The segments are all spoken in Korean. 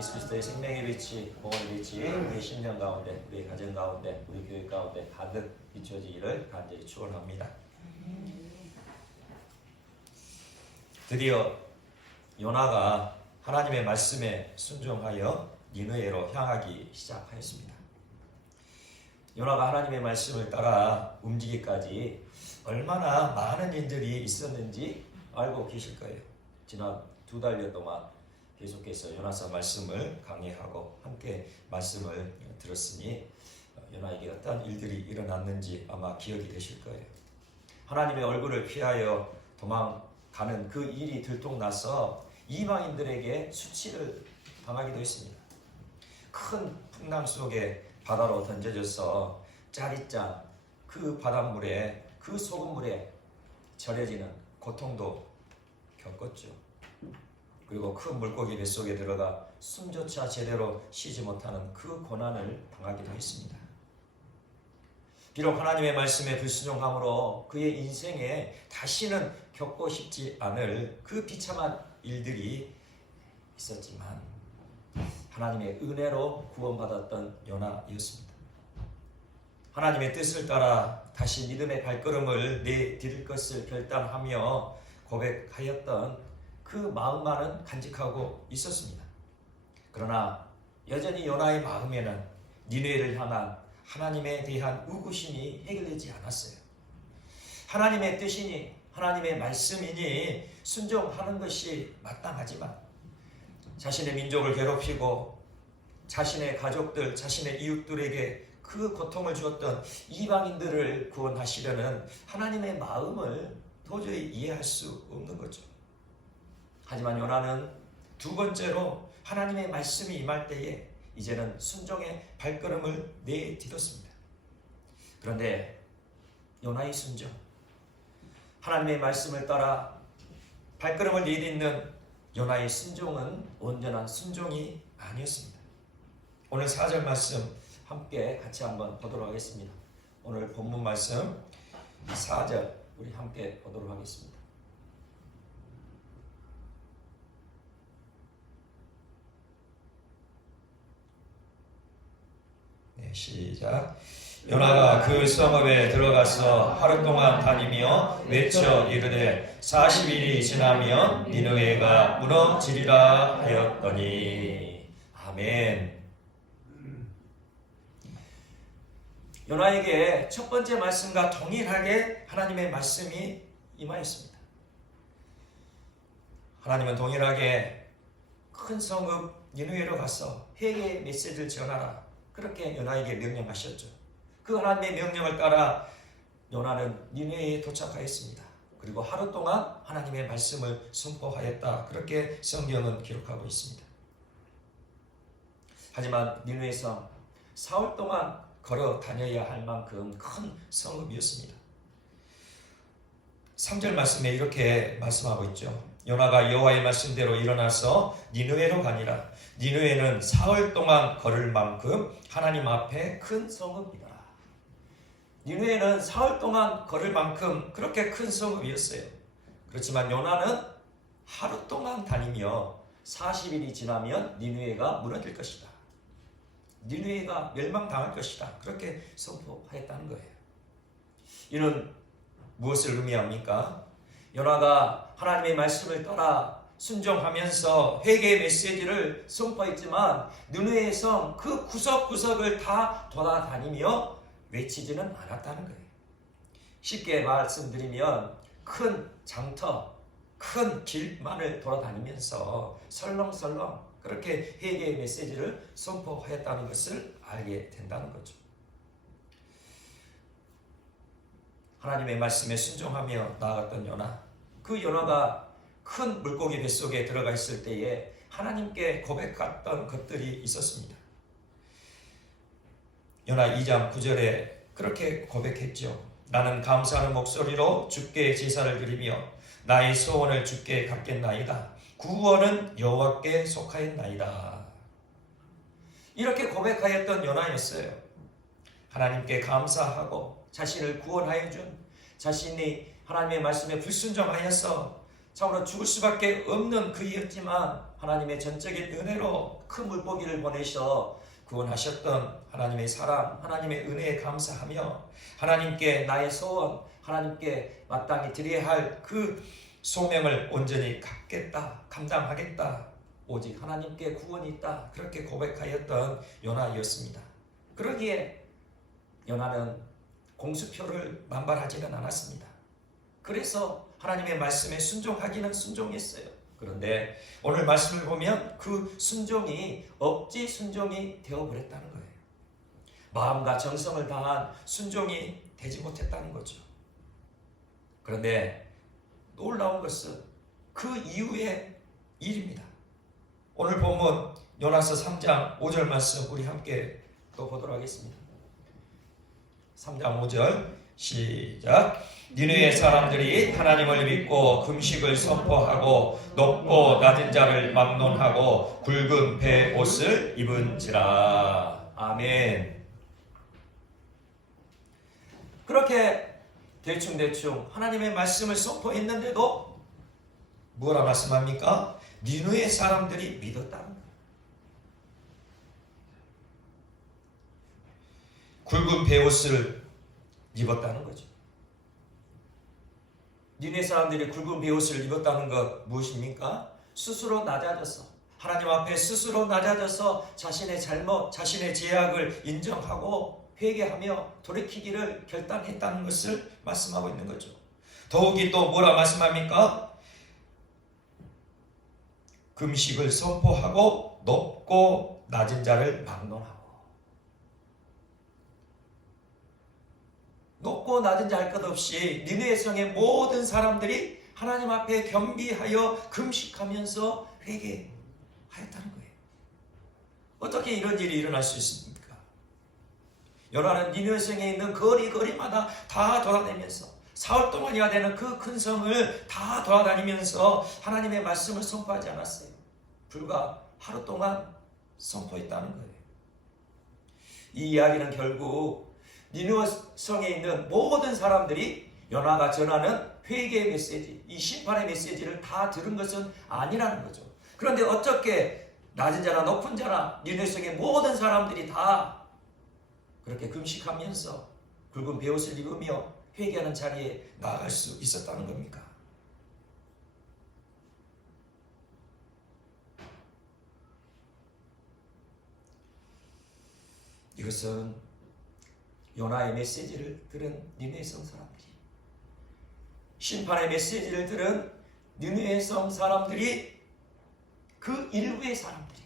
예수 그리스도의 생명의 빛이, 복음의 빛이 우리의 심령 가운데, 우리의 가정 가운데, 우리 교회 가운데 가득 비춰지기를 간절히 축원합니다. 드디어 요나가 하나님의 말씀에 순종하여 니느웨로 향하기 시작하였습니다. 요나가 하나님의 말씀을 따라 움직이기까지 얼마나 많은 일들이 있었는지 알고 계실 거예요. 지난 2달여 동안 계속해서 요나서 말씀을 강의하고 함께 말씀을 들었으니 요나에게 어떤 일들이 일어났는지 아마 기억이 되실 거예요. 하나님의 얼굴을 피하여 도망가는 그 일이 들통나서 이방인들에게 수치를 당하기도 했습니다. 큰 풍랑 속에 바다로 던져져서 짜릿짠 그 바닷물에, 그 소금물에 절여지는 고통도 겪었죠. 그리고 큰 물고기 뱃속에 들어가 숨조차 제대로 쉬지 못하는 그 고난을 당하기도 했습니다. 비록 하나님의 말씀에 불순종함으로 그의 인생에 다시는 겪고 싶지 않을 그 비참한 일들이 있었지만 하나님의 은혜로 구원받았던 요나였습니다. 하나님의 뜻을 따라 다시 믿음의 발걸음을 내디딜 것을 결단하며 고백하였던 그 마음만은 간직하고 있었습니다. 그러나 여전히 요나의 마음에는 니느웨를 향한 하나님에 대한 의구심이 해결되지 않았어요. 하나님의 뜻이니 하나님의 말씀이니 순종하는 것이 마땅하지만 자신의 민족을 괴롭히고 자신의 가족들, 자신의 이웃들에게 그 고통을 주었던 이방인들을 구원하시려는 하나님의 마음을 도저히 이해할 수 없는 거죠. 하지만 요나는 두 번째로 하나님의 말씀이 임할 때에 이제는 순종의 발걸음을 내딛었습니다. 그런데 요나의 순종, 하나님의 말씀을 따라 발걸음을 내딛는 요나의 순종은 온전한 순종이 아니었습니다. 오늘 4절 말씀 함께 같이 한번 보도록 하겠습니다. 오늘 본문 말씀 4절 우리 함께 보도록 하겠습니다. 네, 시작. 요나가 그 성읍에 들어가서 하루 동안 다니며 외쳐 이르되 40일이 지나면 니느웨가 무너지리라 하였더니. 아멘. 요나에게 첫 번째 말씀과 동일하게 하나님의 말씀이 임하였습니다. 하나님은 동일하게 큰 성읍 니느웨로 가서 회개의 메시지를 전하라, 그렇게 요나에게 명령하셨죠. 그 하나님의 명령을 따라 요나는 니느웨에 도착하였습니다. 그리고 하루 동안 하나님의 말씀을 선포하였다, 그렇게 성경은 기록하고 있습니다. 하지만 니느웨 성, 사흘 동안 걸어 다녀야 할 만큼 큰 성읍이었습니다. 3절 말씀에 이렇게 말씀하고 있죠. 요나가 여호와의 말씀대로 일어나서 니느웨로 가니라. 니느웨는 사흘 동안 걸을 만큼 하나님 앞에 큰 성읍이다. 니느웨는 사흘 동안 걸을 만큼 그렇게 큰 성읍이었어요. 그렇지만 요나는 하루 동안 다니며 40일이 지나면 니느웨가 무너질 것이다, 니느웨가 멸망당할 것이다, 그렇게 선포하였다는 거예요. 이는 무엇을 의미합니까? 요나가 하나님의 말씀을 따라 순종하면서 회개의 메시지를 선포했지만 니느웨의 성 그 구석구석을 다 돌아다니며 외치지는 않았다는 거예요. 쉽게 말씀드리면 큰 장터, 큰 길만을 돌아다니면서 설렁설렁 그렇게 회개의 메시지를 선포하였다는 것을 알게 된다는 거죠. 하나님의 말씀에 순종하며 나아갔던 요나, 그 요나가 큰 물고기 뱃속에 들어가 있을 때에 하나님께 고백했던 것들이 있었습니다. 요나 2장 9절에 그렇게 고백했죠. 나는 감사하는 목소리로 주께 제사를 드리며 나의 소원을 주께 갚겠나이다. 구원은 여호와께 속하였나이다. 이렇게 고백하였던 요나였어요. 하나님께 감사하고 자신을 구원하여 준, 자신이 하나님의 말씀에 불순종하여서 참으로 죽을 수밖에 없는 그이었지만 하나님의 전적인 은혜로 큰 물고기를 보내셔 구원하셨던 하나님의 사랑, 하나님의 은혜에 감사하며 하나님께 나의 소원, 하나님께 마땅히 드려야 할 그 소명을 온전히 갖겠다, 감당하겠다, 오직 하나님께 구원이 있다, 그렇게 고백하였던 요나였습니다. 그러기에 요나는 공수표를 만발하지는 않았습니다. 그래서 하나님의 말씀에 순종하기는 순종했어요. 그런데 오늘 말씀을 보면 그 순종이 억지 순종이 되어버렸다는 거예요. 마음과 정성을 다한 순종이 되지 못했다는 거죠. 그런데 놀라운 것은 그 이후의 일입니다. 오늘 본문 요나서 3장 5절 말씀 우리 함께 또 보도록 하겠습니다. 3장 5절 시작. 니느웨 사람들이 하나님을 믿고 금식을 선포하고 높고 낮은 자를 막론하고 굵은 배 옷을 입은지라. 아멘. 그렇게 대충 하나님의 말씀을 선포했는데도 뭐라 말씀합니까? 니느웨 사람들이 믿었다는 거예요. 굵은 베옷을 입었다는 거죠. 니네 사람들이 굵은 베옷을 입었다는 것 무엇입니까? 스스로 낮아져서 하나님 앞에 스스로 낮아져서 자신의 잘못, 자신의 죄악을 인정하고 회개하며 돌이키기를 결단했다는 것을 말씀하고 있는 거죠. 더욱이 또 뭐라 말씀합니까? 금식을 선포하고 높고 낮은 자를 막론하고. 높고 낮은 자 할 것 없이 니느웨 성의 모든 사람들이 하나님 앞에 겸비하여 금식하면서 회개하였다는 거예요. 어떻게 이런 일이 일어날 수 있습니까? 요나는 니느웨 성에 있는 거리마다 다 돌아다니면서 사흘 동안이나 되는 그 큰 성을 다 돌아다니면서 하나님의 말씀을 선포하지 않았어요. 불과 하루 동안 선포했다는 거예요. 이 이야기는 결국 니느웨 성에 있는 모든 사람들이 요나가 전하는 회개의 메시지, 이 심판의 메시지를 다 들은 것은 아니라는 거죠. 그런데 어떻게 낮은 자나 높은 자나 니느웨 성의 모든 사람들이 다 그렇게 금식하면서 굵은 베옷을 입으며 회개하는 자리에 나아갈 수 있었다는 겁니까? 이것은 요나의 메시지를 들은 니느웨 성 사람들이, 심판의 메시지를 들은 니느웨 성 사람들이, 그 일부의 사람들이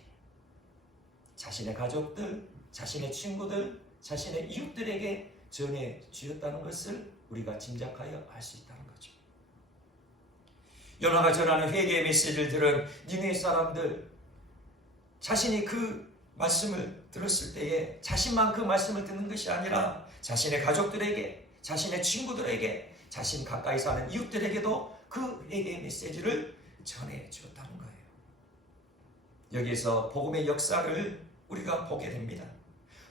자신의 가족들, 자신의 친구들, 자신의 이웃들에게 전해 주었다는 것을 우리가 짐작하여 알 수 있다는 거죠. 요나가 전하는 회개의 메시지를 들은 니느웨 사람들, 자신이 그 말씀을 들었을 때에 자신만 그 말씀을 듣는 것이 아니라 자신의 가족들에게, 자신의 친구들에게, 자신 가까이 사는 이웃들에게도 그 회개의 메시지를 전해 주었다는 거예요. 여기서 복음의 역사를 우리가 보게 됩니다.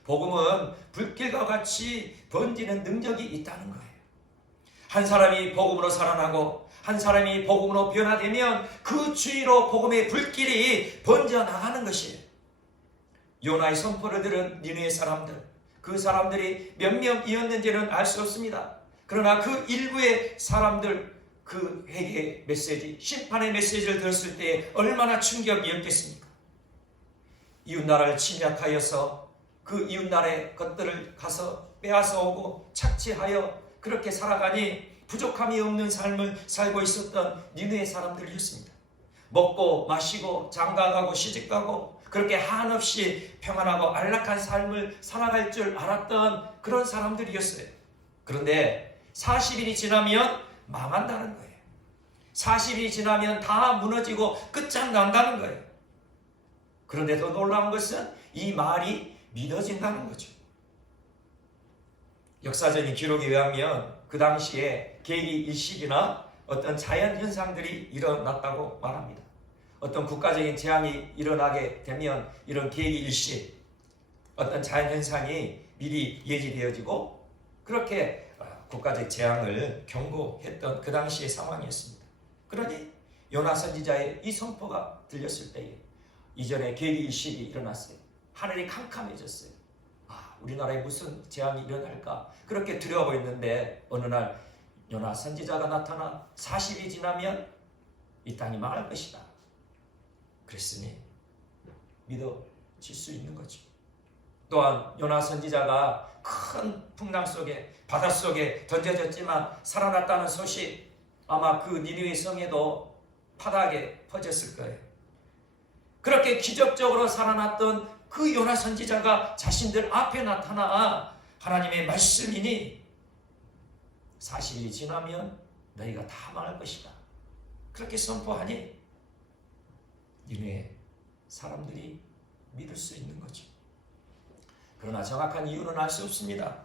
복음은 불길과 같이 번지는 능력이 있다는 거예요. 한 사람이 복음으로 살아나고 한 사람이 복음으로 변화되면 그 주위로 복음의 불길이 번져나가는 것이에요. 요나의 선포를 들은 니느웨 사람들, 그 사람들이 몇 명이었는지는 알 수 없습니다. 그러나 그 일부의 사람들, 그 회개의 메시지, 심판의 메시지를 들었을 때 얼마나 충격이었겠습니까? 이웃나라를 침략하여서 그 이웃나라의 것들을 가서 빼앗아 오고 착취하여 그렇게 살아가니 부족함이 없는 삶을 살고 있었던 니느웨 사람들이었습니다. 먹고 마시고 장가가고 시집가고 그렇게 한없이 평안하고 안락한 삶을 살아갈 줄 알았던 그런 사람들이었어요. 그런데 40일이 지나면 망한다는 거예요. 40일이 지나면 다 무너지고 끝장난다는 거예요. 그런데 더 놀라운 것은 이 말이 믿어진다는 거죠. 역사적인 기록에 의하면 그 당시에 계기 일식이나 어떤 자연 현상들이 일어났다고 말합니다. 어떤 국가적인 재앙이 일어나게 되면 이런 계기 일식, 어떤 자연 현상이 미리 예지되어지고 그렇게 국가적 재앙을 경고했던 그 당시의 상황이었습니다. 그러니 요나 선지자의 이 선포가 들렸을 때에 이전에 계기일식이 일어났어요. 하늘이 캄캄해졌어요. 우리나라에 무슨 재앙이 일어날까 그렇게 두려워 있는데 어느 날 요나 선지자가 나타나 40이 지나면 이 땅이 망할 것이다. 그랬으니 믿어질 수 있는 거죠. 또한 요나 선지자가 큰 풍랑 속에 바닷속에 던져졌지만 살아났다는 소식 아마 그 니느웨 성에도 파다하게 퍼졌을 거예요. 그렇게 기적적으로 살아났던 그 요나 선지자가 자신들 앞에 나타나 하나님의 말씀이니 40일이 지나면 너희가 다 망할 것이다. 그렇게 선포하니 니느웨 사람들이 믿을 수 있는 거죠. 그러나 정확한 이유는 알 수 없습니다.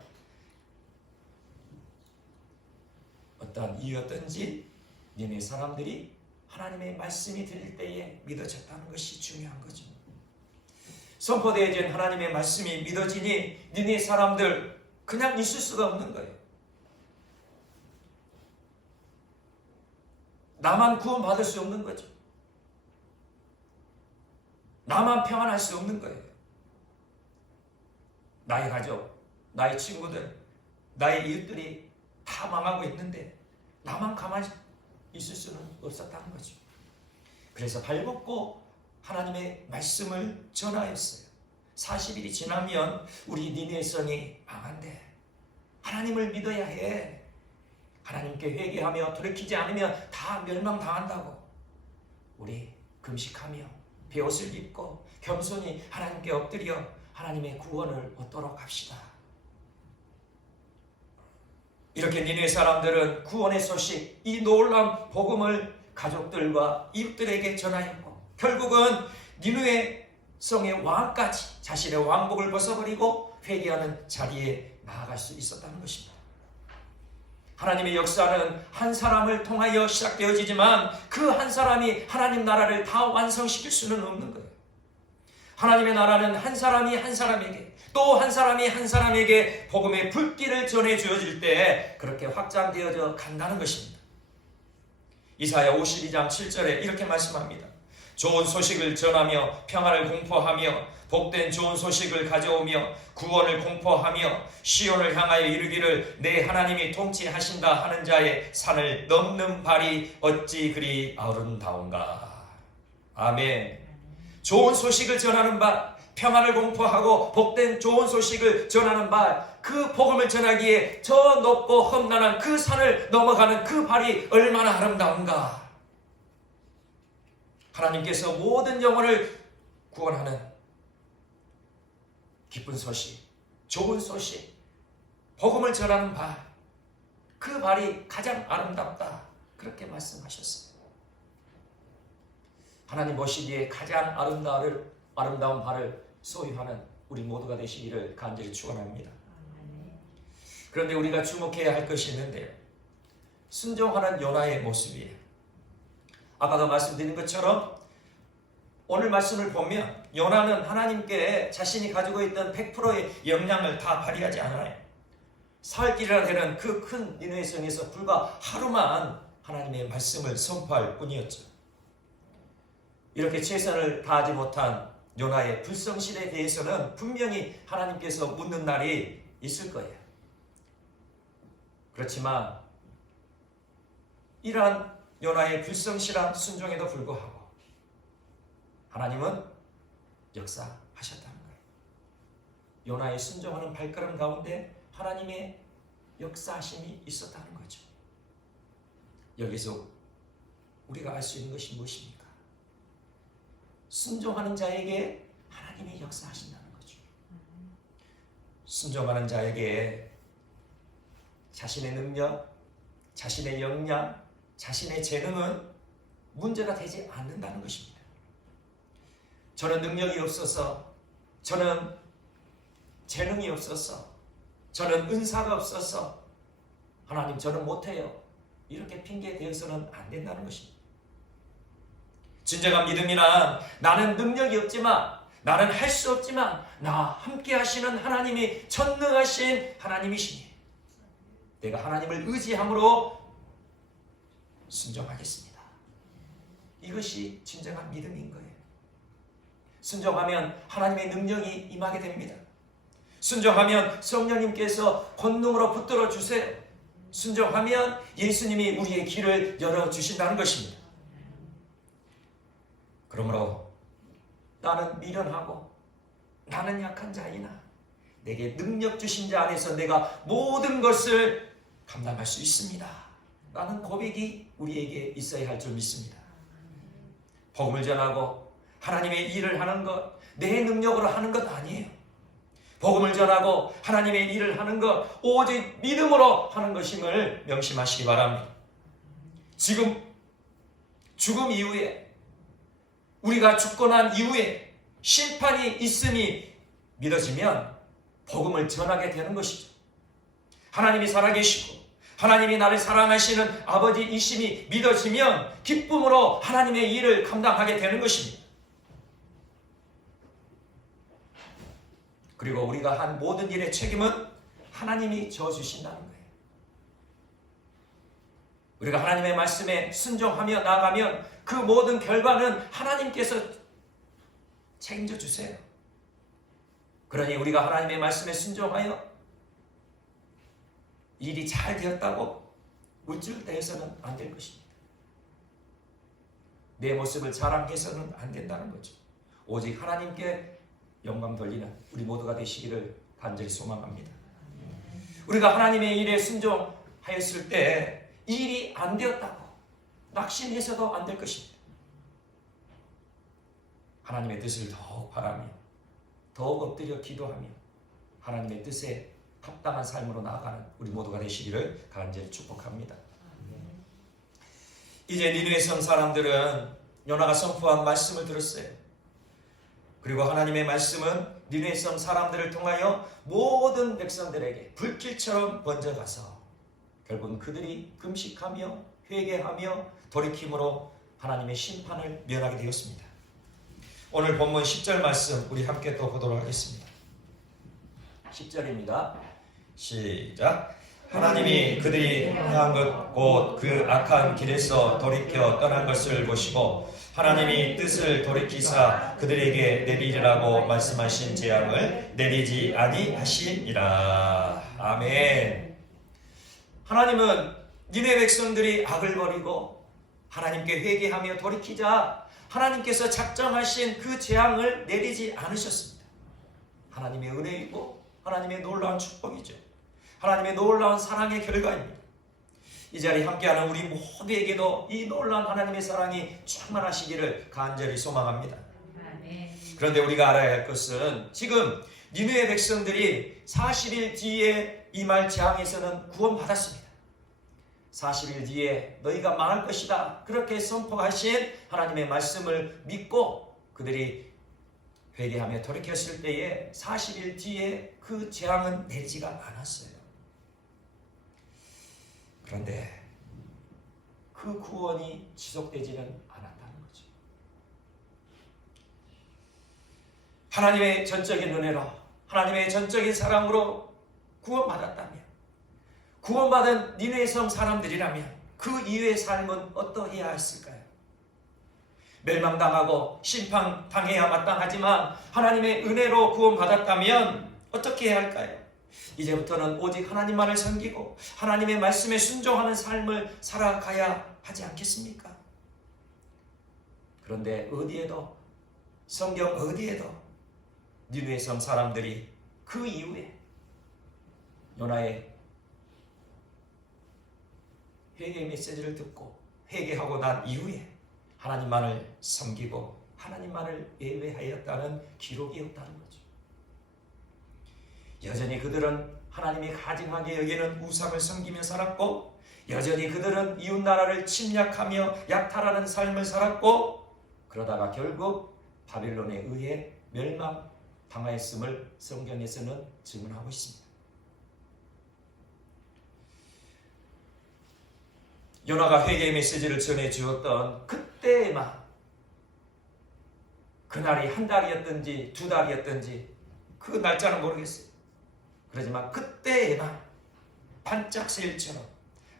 어떠한 이유였든지 니느웨 사람들이 하나님의 말씀이 들릴 때에 믿어졌다는 것이 중요한 거죠. 선포되어진 하나님의 말씀이 믿어지니 니느웨 사람들 그냥 있을 수가 없는 거예요. 나만 구원받을 수 없는 거죠. 나만 평안할 수 없는 거예요. 나의 가족, 나의 친구들, 나의 이웃들이 다 망하고 있는데 나만 가만히 있을 수는 없었다는 거죠. 그래서 발벗고 하나님의 말씀을 전하였어요. 40일이 지나면 우리 니느웨 성이 망한대. 하나님을 믿어야 해. 하나님께 회개하며 돌이키지 않으면 다 멸망당한다고. 우리 금식하며 베옷을 입고 겸손히 하나님께 엎드려 하나님의 구원을 얻도록 합시다. 이렇게 니느웨 사람들은 구원의 소식, 이 놀라운 복음을 가족들과 이웃들에게 전하였고 결국은 니느웨 성의 왕까지 자신의 왕복을 벗어버리고 회개하는 자리에 나아갈 수 있었다는 것입니다. 하나님의 역사는 한 사람을 통하여 시작되어지지만 그 한 사람이 하나님 나라를 다 완성시킬 수는 없는 거예요. 하나님의 나라는 한 사람이 한 사람에게 또 한 사람이 한 사람에게 복음의 불길을 전해 주어질 때 그렇게 확장되어져 간다는 것입니다. 이사야 52장 7절에 이렇게 말씀합니다. 좋은 소식을 전하며 평안을 공포하며 복된 좋은 소식을 가져오며 구원을 공포하며 시온을 향하여 이르기를 내 하나님이 통치하신다 하는 자의 산을 넘는 발이 어찌 그리 아름다운가. 아멘. 좋은 소식을 전하는 발, 평안을 공포하고 복된 좋은 소식을 전하는 발, 그 복음을 전하기에 저 높고 험난한 그 산을 넘어가는 그 발이 얼마나 아름다운가. 하나님께서 모든 영혼을 구원하는 기쁜 소식, 좋은 소식, 복음을 전하는 발, 그 발이 가장 아름답다. 그렇게 말씀하셨어요. 하나님 보시기에 가장 아름다운 발을 소유하는 우리 모두가 되시기를 간절히 축원합니다. 그런데 우리가 주목해야 할 것이 있는데요. 순종하는 요나의 모습이에요. 아까도 말씀드린 것처럼 오늘 말씀을 보면 요나는 하나님께 자신이 가지고 있던 100%의 역량을 다 발휘하지 않아요. 사흘길이나 되는 그 큰 니느웨 성에서 불과 하루만 하나님의 말씀을 선포할 뿐이었죠. 이렇게 최선을 다하지 못한 요나의 불성실에 대해서는 분명히 하나님께서 묻는 날이 있을 거예요. 그렇지만 이러한 요나의 불성실한 순종에도 불구하고 하나님은 역사하셨다는 거예요. 요나의 순종하는 발걸음 가운데 하나님의 역사하심이 있었다는 거죠. 여기서 우리가 알 수 있는 것이 무엇입니까? 순종하는 자에게 하나님이 역사하신다는 거죠. 순종하는 자에게 자신의 능력, 자신의 역량, 자신의 재능은 문제가 되지 않는다는 것입니다. 저는 능력이 없어서, 저는 재능이 없어서, 저는 은사가 없어서 하나님 저는 못해요. 이렇게 핑계대어서는 안 된다는 것입니다. 진정한 믿음이란 나는 능력이 없지만, 나는 할 수 없지만 나와 함께 하시는 하나님이 전능하신 하나님이시니 내가 하나님을 의지함으로 순종하겠습니다. 이것이 진정한 믿음인 거예요. 순종하면 하나님의 능력이 임하게 됩니다. 순종하면 성령님께서 권능으로 붙들어 주세요. 순종하면 예수님이 우리의 길을 열어주신다는 것입니다. 그러므로 나는 미련하고 나는 약한 자이나 내게 능력 주신 자 안에서 내가 모든 것을 감당할 수 있습니다 라는 고백이 우리에게 있어야 할 줄 믿습니다. 복음을 전하고 하나님의 일을 하는 것, 내 능력으로 하는 것 아니에요. 복음을 전하고 하나님의 일을 하는 것 오직 믿음으로 하는 것임을 명심하시기 바랍니다. 지금 죽음 이후에 우리가 죽고 난 이후에 심판이 있음이 믿어지면 복음을 전하게 되는 것이죠. 하나님이 살아계시고 하나님이 나를 사랑하시는 아버지이심이 믿어지면 기쁨으로 하나님의 일을 감당하게 되는 것입니다. 그리고 우리가 한 모든 일의 책임은 하나님이 져주신다는 거예요. 우리가 하나님의 말씀에 순종하며 나아가면 그 모든 결과는 하나님께서 책임져 주세요. 그러니 우리가 하나님의 말씀에 순종하여 일이 잘 되었다고 우쭐대해서는 안 될 것입니다. 내 모습을 자랑해서는 안 된다는 거죠. 오직 하나님께 영광 돌리는 우리 모두가 되시기를 간절히 소망합니다. 우리가 하나님의 일에 순종하였을 때 일이 안 되었다고 낙심해서도 안 될 것입니다. 하나님의 뜻을 더욱 바라며 더욱 엎드려 기도하며 하나님의 뜻에 합당한 삶으로 나아가는 우리 모두가 되시기를 간절히 축복합니다. 이제 니느웨 성 사람들은 요나가 선포한 말씀을 들었어요. 그리고 하나님의 말씀은 니느웨 성 사람들을 통하여 모든 백성들에게 불길처럼 번져가서 결국은 그들이 금식하며 회개하며 돌이킴으로 하나님의 심판을 면하게 되었습니다. 오늘 본문 10절 말씀 우리 함께 또 보도록 하겠습니다. 10절입니다. 시작. 하나님이 그들이 행한 것 곧 그 악한 길에서 돌이켜 떠난 것을 보시고 하나님이 뜻을 돌이키사 그들에게 내리라고 말씀하신 재앙을 내리지 아니하시니라. 아멘. 하나님은 니느웨 백성들이 악을 버리고 하나님께 회개하며 돌이키자 하나님께서 작정하신 그 재앙을 내리지 않으셨습니다. 하나님의 은혜이고 하나님의 놀라운 축복이죠. 하나님의 놀라운 사랑의 결과입니다. 이 자리에 함께하는 우리 모두에게도 이 놀라운 하나님의 사랑이 충만하시기를 간절히 소망합니다. 그런데 우리가 알아야 할 것은 지금 니느웨 백성들이 40일 뒤에 임할 재앙에서는 구원받았습니다. 40일 뒤에 너희가 망할 것이다 그렇게 선포하신 하나님의 말씀을 믿고 그들이 회개하며 돌이켰을 때에 40일 뒤에 그 재앙은 내리지가 않았어요. 그런데 그 구원이 지속되지는 않았다는 거죠. 하나님의 전적인 은혜로 하나님의 전적인 사랑으로 구원받았다면 구원받은 니느웨 성 사람들이라면 그 이후의 삶은 어떠해야 했을까요? 멸망당하고 심판당해야 마땅하지만 하나님의 은혜로 구원받았다면 어떻게 해야 할까요? 이제부터는 오직 하나님만을 섬기고 하나님의 말씀에 순종하는 삶을 살아가야 하지 않겠습니까? 그런데 어디에도 성경 어디에도 니느웨 성 사람들이 그 이후에 요나의 회개 메시지를 듣고 회개하고 난 이후에 하나님만을 섬기고 하나님만을 예배하였다는 기록이 없다는 거죠. 여전히 그들은 하나님이 가증하게 여기는 우상을 섬기며 살았고 여전히 그들은 이웃나라를 침략하며 약탈하는 삶을 살았고 그러다가 결국 바빌론에 의해 멸망당하였음을 성경에서는 증언하고 있습니다. 요나가 회개의 메시지를 전해주었던 그때에만 그날이 한 달이었든지 두 달이었든지 그 날짜는 모르겠어요. 그렇지만 그때에만 반짝새일처럼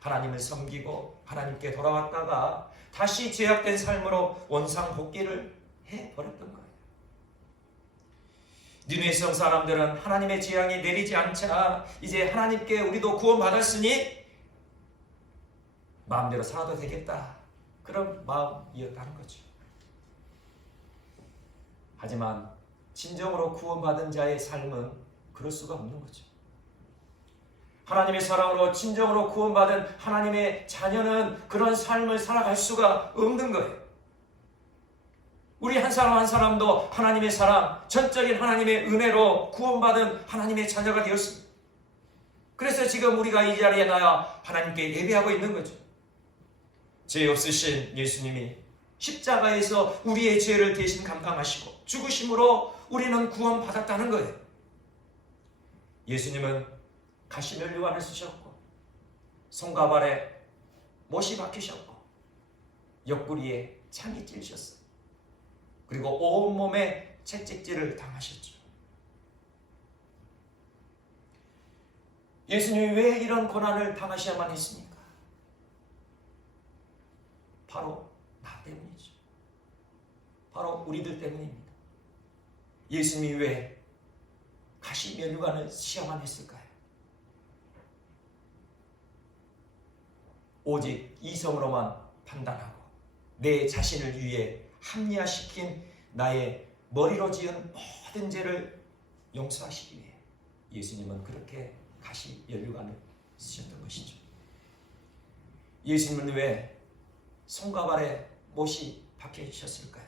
하나님을 섬기고 하나님께 돌아왔다가 다시 죄악된 삶으로 원상복귀를 해버렸던 거예요. 니느웨 성 사람들은 하나님의 재앙이 내리지 않자 이제 하나님께 우리도 구원받았으니 마음대로 살아도 되겠다, 그런 마음이었다는 거죠. 하지만 진정으로 구원받은 자의 삶은 그럴 수가 없는 거죠. 하나님의 사랑으로 진정으로 구원받은 하나님의 자녀는 그런 삶을 살아갈 수가 없는 거예요. 우리 한 사람 한 사람도 하나님의 사랑, 전적인 하나님의 은혜로 구원받은 하나님의 자녀가 되었습니다. 그래서 지금 우리가 이 자리에 나야 하나님께 예배하고 있는 거죠. 죄 없으신 예수님이 십자가에서 우리의 죄를 대신 감당하시고 죽으심으로 우리는 구원받았다는 거예요. 예수님은 가시면류관을 쓰셨고 손가발에 못이 박히셨고 옆구리에 창이 찔리셨어요. 그리고 온몸에 채찍질을 당하셨죠. 예수님이 왜 이런 고난을 당하셔야만 했습니까? 바로 나 때문이죠. 바로 우리들 때문입니다. 예수님이 왜 가시면류관을 쓰셔야만 했을까요? 오직 이성으로만 판단하고 내 자신을 위해 합리화시킨 나의 머리로 지은 모든 죄를 용서하시기 위해 예수님은 그렇게 가시면류관을 쓰셨던 것이죠. 예수님은 왜 손과 발에 못이 박혀주셨을까요?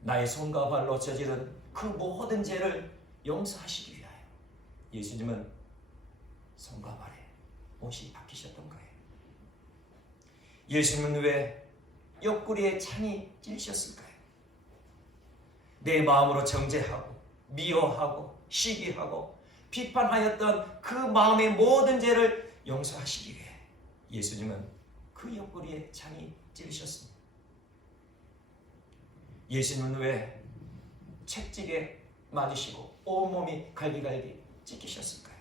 나의 손과 발로 저지른 그 모든 죄를 용서하시기 위하여 예수님은 손과 발에 못이 박히셨던 거예요. 예수님은 왜 옆구리에 창이 찔리셨을까요? 내 마음으로 정죄하고 미워하고 시기하고 비판하였던 그 마음의 모든 죄를 용서하시기 위해 예수님은 그 옆구리에 창이 찔리셨습니다. 예수님은 왜 채찍에 맞으시고 온몸이 갈기갈기 찢기셨을까요?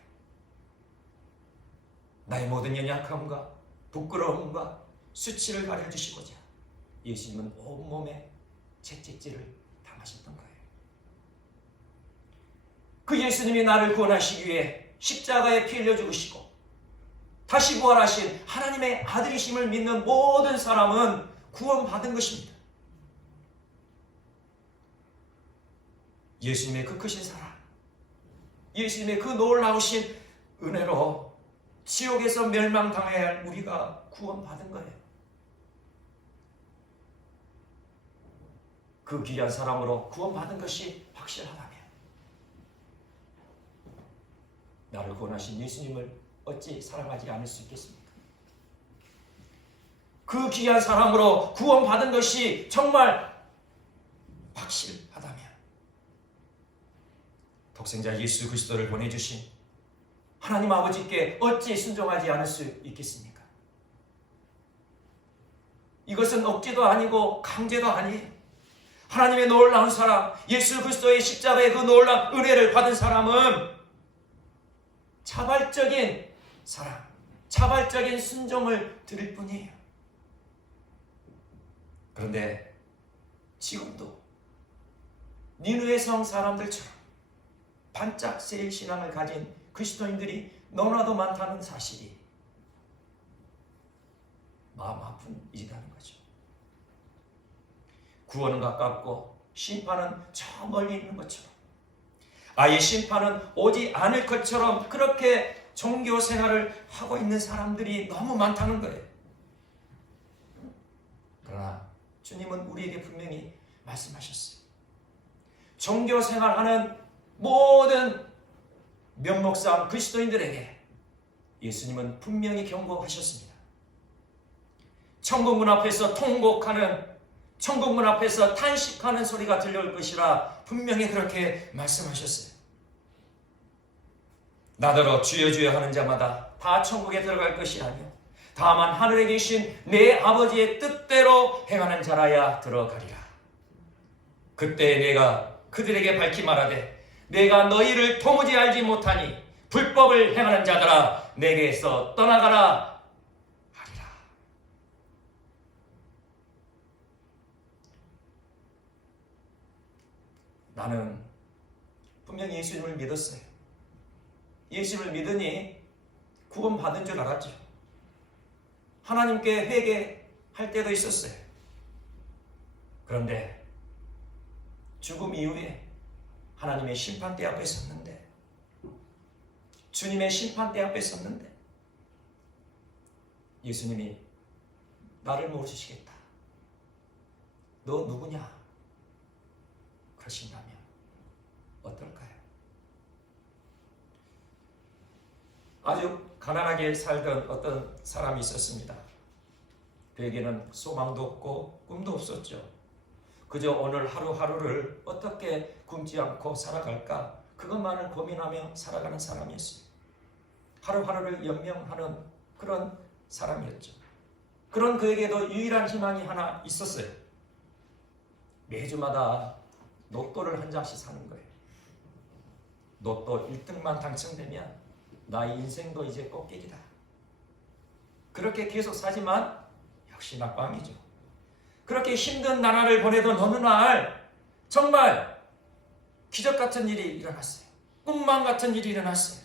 나의 모든 연약함과 부끄러움과 수치를 가려주시고자 예수님은 온몸에 채찍질을 당하셨던 거예요. 그 예수님이 나를 구원하시기 위해 십자가에 피 흘려 죽으시고 다시 부활하신 하나님의 아들이심을 믿는 모든 사람은 구원받은 것입니다. 예수님의 그 크신 사랑, 예수님의 그 놀라우신 은혜로 지옥에서 멸망당해야 할 우리가 구원받은 거예요. 그 귀한 사랑으로 구원받은 것이 확실하다면 나를 구원하신 예수님을 어찌 사랑하지 않을 수 있겠습니까? 그 귀한 사랑으로 구원받은 것이 정말 확실하다면 독생자 예수 그리스도를 보내주신 하나님 아버지께 어찌 순종하지 않을 수 있겠습니까? 이것은 억지도 아니고 강제도 아니에요. 하나님의 놀라운 사랑, 예수 그리스도의 십자가의 그 놀라운 은혜를 받은 사람은 자발적인 사랑, 자발적인 순종을 드릴 뿐이에요. 그런데 지금도 니느웨 성 사람들처럼 반짝 세일 신앙을 가진 그리스도인들이 너무나도 많다는 사실이 마음 아픈 일이라는 거죠. 구원은 가깝고 심판은 저 멀리 있는 것처럼, 아예 심판은 오지 않을 것처럼 그렇게 종교 생활을 하고 있는 사람들이 너무 많다는 거예요. 그러나 주님은 우리에게 분명히 말씀하셨어요. 종교 생활하는 모든 면목상 그리스도인들에게 예수님은 분명히 경고하셨습니다. 천국문 앞에서 통곡하는, 천국문 앞에서 탄식하는 소리가 들려올 것이라 분명히 그렇게 말씀하셨어요. 나더러 주여 주여 하는 자마다 다 천국에 들어갈 것이 아니요 다만 하늘에 계신 내 아버지의 뜻대로 행하는 자라야 들어가리라. 그때 내가 그들에게 밝히 말하되 내가 너희를 도무지 알지 못하니 불법을 행하는 자들아 내게서 떠나가라 하리라. 나는 분명히 예수님을 믿었어요. 예수님을 믿으니 구원 받은 줄 알았죠. 하나님께 회개할 때도 있었어요. 그런데 죽음 이후에 하나님의 심판대 앞에 섰는데, 주님의 심판대 앞에 섰는데 예수님이 나를 모르시겠다, 너 누구냐 그러신다면 어떨까요? 아주 가난하게 살던 어떤 사람이 있었습니다. 그에게는 소망도 없고 꿈도 없었죠. 그저 오늘 하루하루를 어떻게 굶지 않고 살아갈까, 그것만을 고민하며 살아가는 사람이었어요. 하루하루를 연명하는 그런 사람이었죠. 그런 그에게도 유일한 희망이 하나 있었어요. 매주마다 로또를 한 장씩 사는 거예요. 로또 1등만 당첨되면 나의 인생도 이제 꽃길이다. 그렇게 계속 사지만 역시나 꽝이죠. 그렇게 힘든 나날을 보내던 어느 날 정말 기적 같은 일이 일어났어요. 꿈만 같은 일이 일어났어요.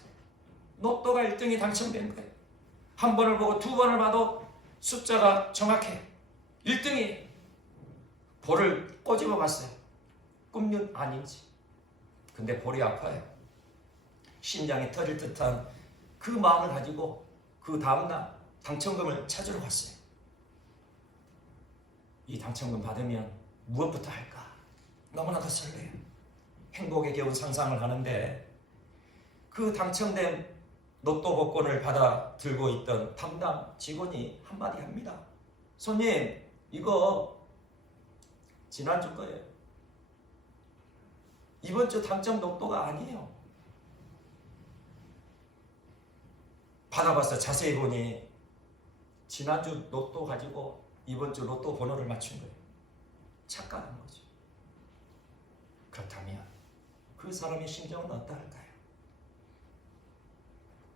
로또가 1등이 당첨된 거예요. 한 번을 보고 두 번을 봐도 숫자가 정확해. 1등이. 볼을 꼬집어 봤어요. 꿈은 아닌지. 근데 볼이 아파요. 심장이 터질 듯한 그 마음을 가지고 그 다음날 당첨금을 찾으러 갔어요. 이 당첨금 받으면 무엇부터 할까? 너무나도 설레요. 행복에 겨운 상상을 하는데 그 당첨된 로또 복권을 받아 들고 있던 담당 직원이 한마디 합니다. 손님, 이거 지난주 거예요. 이번 주 당첨 로또가 아니에요. 받아봐서 자세히 보니 지난주 로또 가지고 이번 주 로또 번호를 맞춘 거예요. 착각한 거죠. 그렇다면 그 사람의 심정은 어떠할까요?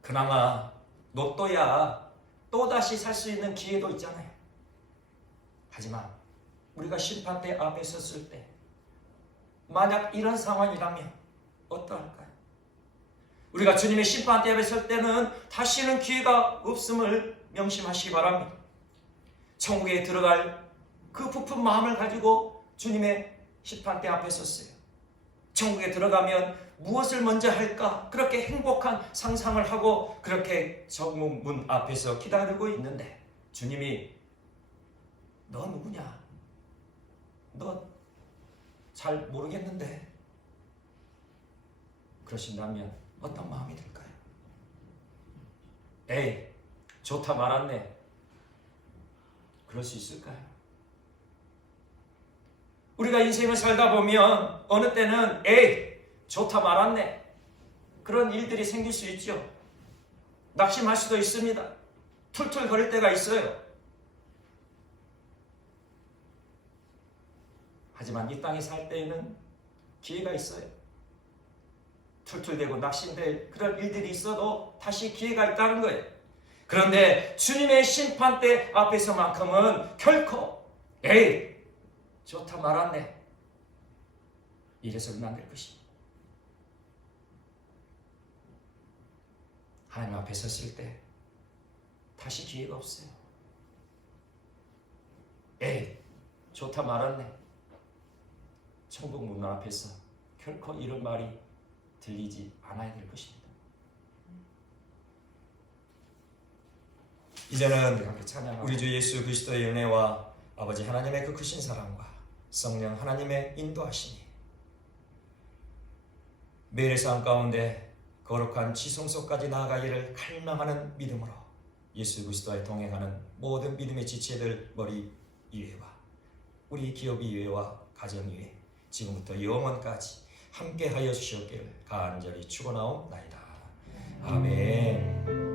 그나마 로또야 또다시 살 수 있는 기회도 있잖아요. 하지만 우리가 심판대 앞에 섰을 때 만약 이런 상황이라면 어떠할까요? 우리가 주님의 심판대 앞에 설 때는 다시는 기회가 없음을 명심하시기 바랍니다. 천국에 들어갈 그 부푼 마음을 가지고 주님의 심판대 앞에 섰어요. 천국에 들어가면 무엇을 먼저 할까? 그렇게 행복한 상상을 하고 그렇게 정문 앞에서 기다리고 있는데 주님이 너 누구냐? 너 잘 모르겠는데 그러신다면 어떤 마음이 들까요? 에이, 좋다 말았네. 그럴 수 있을까요? 우리가 인생을 살다 보면 어느 때는 에이, 좋다 말았네. 그런 일들이 생길 수 있죠. 낙심할 수도 있습니다. 툴툴 거릴 때가 있어요. 하지만 이 땅에 살 때에는 기회가 있어요. 툴툴대고 낙심될 그런 일들이 있어도 다시 기회가 있다는 거예요. 그런데 주님의 심판대 앞에서만큼은 결코 에이, 좋다 말았네. 이래서는 안 될 것입니다. 하나님 앞에 섰을 때 다시 기회가 없어요. 에이, 좋다 말았네. 천국 문 앞에서 결코 이런 말이 들리지 않아야 될 것입니다. 이제는 우리 주 예수 그리스도의 은혜와 아버지 하나님의 그 크신 사랑과 성령 하나님의 인도하심이 매일의 삶 가운데 거룩한 지성소까지 나아가기를 갈망하는 믿음으로 예수 그리스도와 동행하는 모든 믿음의 지체들 머리 위에와 우리 기업 위에와 가정 위에 지금부터 영원까지 함께하여 주시옵기를 간절히 축원하옵나이다. 아멘.